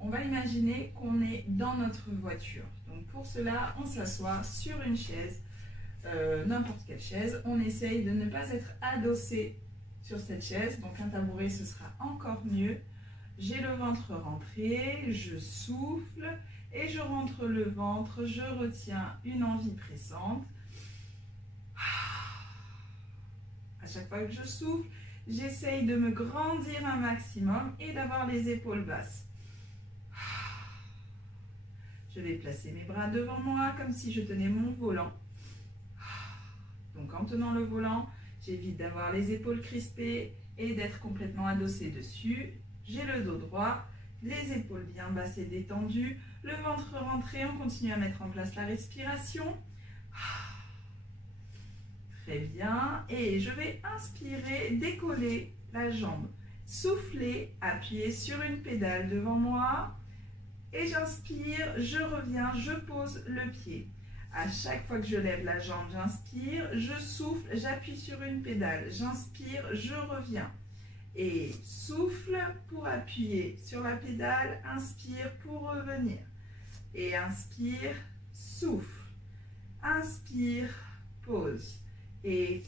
On va imaginer qu'on est dans notre voiture. Donc pour cela, on s'assoit sur une chaise, n'importe quelle chaise. On essaye de ne pas être adossé sur cette chaise. Donc un tabouret, ce sera encore mieux. J'ai le ventre rentré, je souffle et je rentre le ventre. Je retiens une envie pressante. À chaque fois que je souffle, j'essaye de me grandir un maximum et d'avoir les épaules basses. Je vais placer mes bras devant moi comme si je tenais mon volant. Donc en tenant le volant, j'évite d'avoir les épaules crispées et d'être complètement adossée dessus. J'ai le dos droit, les épaules bien basses et détendues, le ventre rentré. On continue à mettre en place la respiration. Très bien. Et je vais inspirer, décoller la jambe. Souffler, appuyer sur une pédale devant moi. Et j'inspire, je reviens, je pose le pied. À chaque fois que je lève la jambe, j'inspire, je souffle, j'appuie sur une pédale. J'inspire, je reviens. Et souffle pour appuyer sur la pédale, inspire pour revenir. Et inspire, souffle. Inspire, pause. Et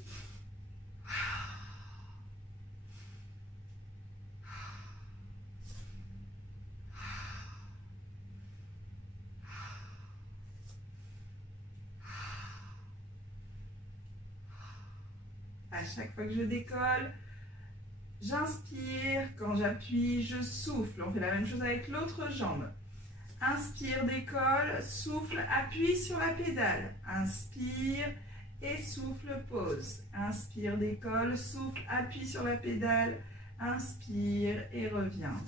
à chaque fois que je décolle, j'inspire, quand j'appuie, je souffle. On fait la même chose avec l'autre jambe. Inspire, décolle, souffle, appuie sur la pédale. Inspire et souffle, pause. Inspire, décolle, souffle, appuie sur la pédale. Inspire et reviens.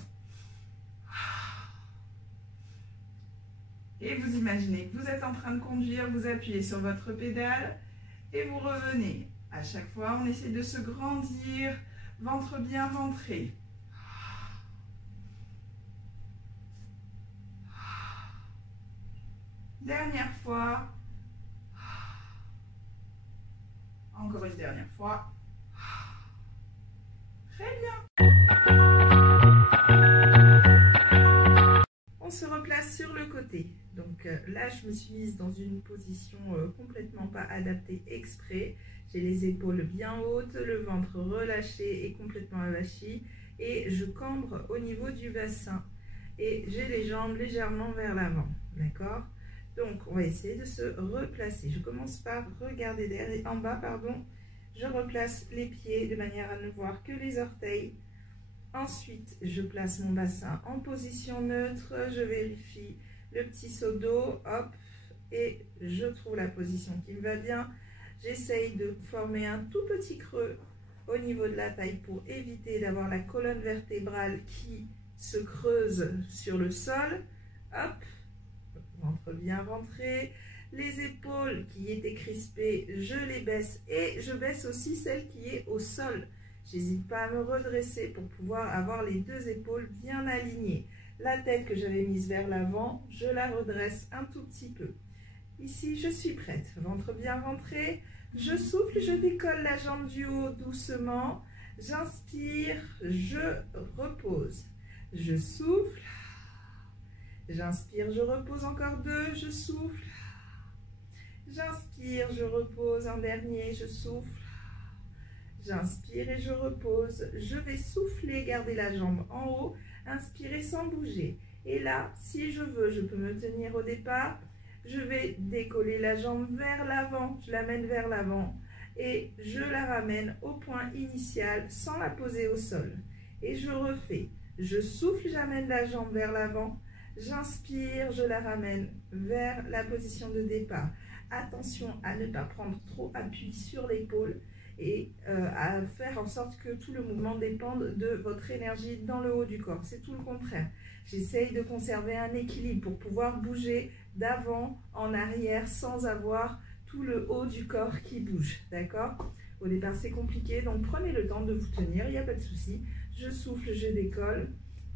Et vous imaginez que vous êtes en train de conduire, vous appuyez sur votre pédale et vous revenez. À chaque fois, on essaie de se grandir, ventre bien ventré. Dernière fois. Encore une dernière fois. Très bien. On se replace sur le côté. Donc là, je me suis mise dans une position complètement pas adaptée exprès. J'ai les épaules bien hautes, le ventre relâché et complètement avachi. Et je cambre au niveau du bassin. Et j'ai les jambes légèrement vers l'avant. D'accord ? Donc, on va essayer de se replacer. Je commence par regarder derrière, en bas, pardon. Je replace les pieds de manière à ne voir que les orteils. Ensuite, je place mon bassin en position neutre. Je vérifie le petit seau d'eau. Hop, et je trouve la position qui me va bien. J'essaye de former un tout petit creux au niveau de la taille pour éviter d'avoir la colonne vertébrale qui se creuse sur le sol. Hop, ventre bien rentré. Les épaules qui étaient crispées, je les baisse et je baisse aussi celle qui est au sol. J'hésite pas à me redresser pour pouvoir avoir les deux épaules bien alignées. La tête que j'avais mise vers l'avant, je la redresse un tout petit peu. Ici, je suis prête. Ventre bien rentré. Je souffle, je décolle la jambe du haut doucement. J'inspire, je repose. Je souffle. J'inspire, je repose encore deux. Je souffle. J'inspire, je repose. Un dernier, je souffle. J'inspire et je repose. Je vais souffler, garder la jambe en haut. Inspirer sans bouger. Et là, si je veux, je peux me tenir au départ. Je vais décoller la jambe vers l'avant, je l'amène vers l'avant et je la ramène au point initial sans la poser au sol. Et je refais. Je souffle, j'amène la jambe vers l'avant. J'inspire, je la ramène vers la position de départ. Attention à ne pas prendre trop appui sur l'épaule et à faire en sorte que tout le mouvement dépende de votre énergie dans le haut du corps. C'est tout le contraire. J'essaye de conserver un équilibre pour pouvoir bouger d'avant en arrière sans avoir tout le haut du corps qui bouge. D'accord ? Au départ, c'est compliqué, donc prenez le temps de vous tenir, il n'y a pas de souci. Je souffle, je décolle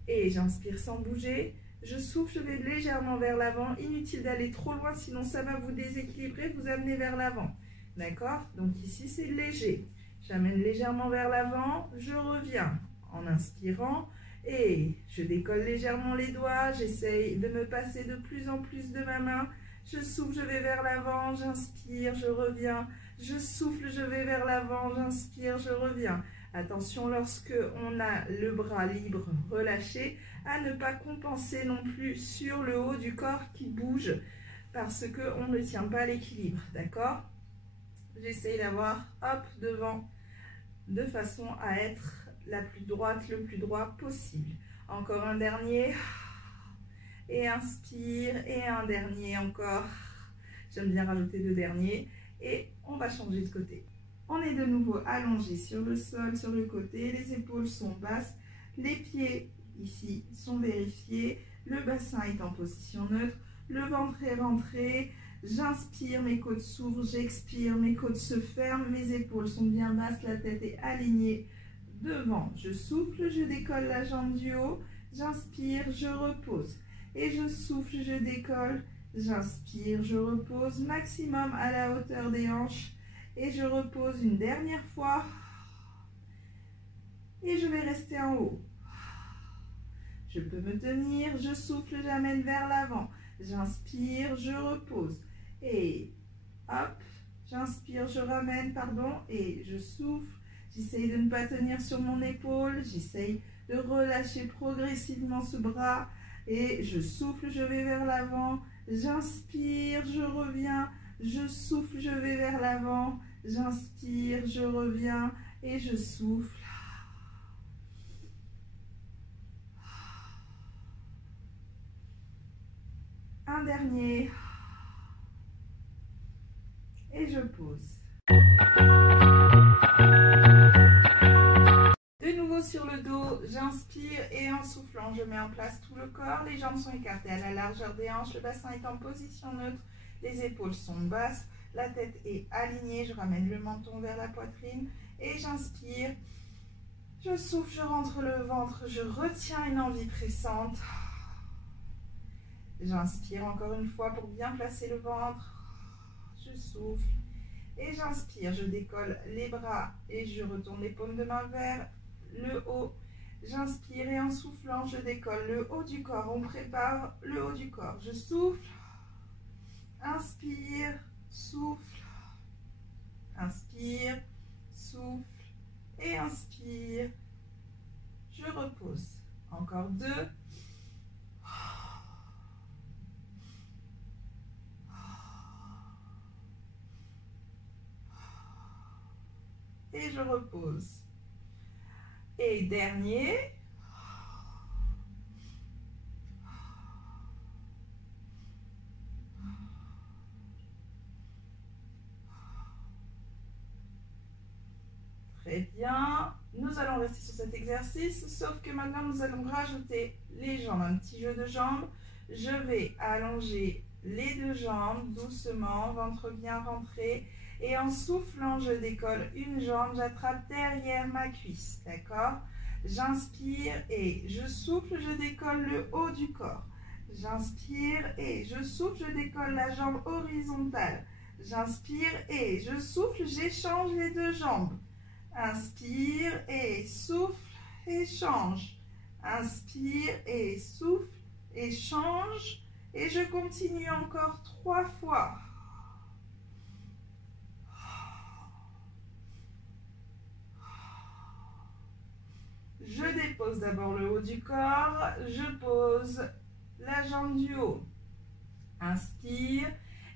et j'inspire sans bouger. Je souffle, je vais légèrement vers l'avant. Inutile d'aller trop loin, sinon ça va vous déséquilibrer, vous amener vers l'avant. D'accord? Donc ici, c'est léger. J'amène légèrement vers l'avant, je reviens en inspirant Et je décolle légèrement les doigts, j'essaye de me passer de plus en plus de ma main. Je souffle, je vais vers l'avant, j'inspire, je reviens. Je souffle, je vais vers l'avant, j'inspire, je reviens. Attention lorsque on a le bras libre relâché, à ne pas compenser non plus sur le haut du corps qui bouge parce qu'on ne tient pas l'équilibre, d'accord? J'essaye d'avoir, hop, devant, de façon à être la plus droite, le plus droit possible. Encore un dernier. Et inspire. Et un dernier encore. J'aime bien rajouter 2 derniers. Et on va changer de côté. On est de nouveau allongé sur le sol, sur le côté. Les épaules sont basses. Les pieds, ici, sont vérifiés. Le bassin est en position neutre. Le ventre est rentré. J'inspire, mes côtes s'ouvrent, j'expire, mes côtes se ferment, mes épaules sont bien basses, la tête est alignée devant. Je souffle, je décolle la jambe du haut, j'inspire, je repose. Et je souffle, je décolle, j'inspire, je repose, maximum à la hauteur des hanches. Et je repose une dernière fois. Et je vais rester en haut. Je peux me tenir, je souffle, j'amène vers l'avant. J'inspire, je repose. Et hop, j'inspire, je ramène, pardon, et je souffle. J'essaye de ne pas tenir sur mon épaule. J'essaye de relâcher progressivement ce bras. Et je souffle, je vais vers l'avant. J'inspire, je reviens. Je souffle, je vais vers l'avant. J'inspire, je reviens. Et je souffle. Un dernier. Et je pose. De nouveau sur le dos, j'inspire et en soufflant, je mets en place tout le corps. Les jambes sont écartées à la largeur des hanches, le bassin est en position neutre, les épaules sont basses, la tête est alignée, je ramène le menton vers la poitrine et j'inspire. Je souffle, je rentre le ventre, je retiens une envie pressante. J'inspire encore une fois pour bien placer le ventre. Je souffle et j'inspire. Je décolle les bras et je retourne les paumes de main vers le haut. J'inspire et en soufflant, je décolle le haut du corps. On prépare le haut du corps. Je souffle. Inspire, souffle. Inspire, souffle et inspire. Je repose. Encore 2. Et je repose. Et dernier. Très bien. Nous allons rester sur cet exercice, sauf que maintenant nous allons rajouter les jambes, un petit jeu de jambes. Je vais allonger les 2 jambes doucement, ventre bien rentré. Et en soufflant, je décolle une jambe, j'attrape derrière ma cuisse, d'accord? J'inspire et je souffle, je décolle le haut du corps. J'inspire et je souffle, je décolle la jambe horizontale. J'inspire et je souffle, j'échange les 2 jambes. Inspire et souffle, échange. Inspire et souffle, échange. Et je continue encore 3 fois. Je dépose d'abord le haut du corps, je pose la jambe du haut. Inspire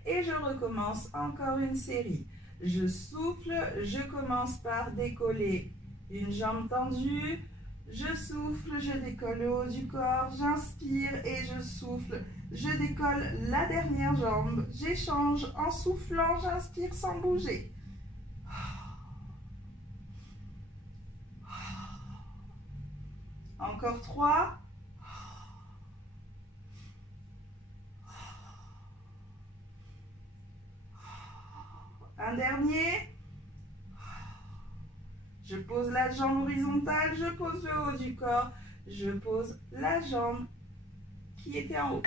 et je recommence encore une série. Je souffle, je commence par décoller une jambe tendue. Je souffle, je décolle le haut du corps. J'inspire et je souffle. Je décolle la dernière jambe. J'échange en soufflant, j'inspire sans bouger. Encore 3. Un dernier. Je pose la jambe horizontale, je pose le haut du corps, je pose la jambe qui était en haut.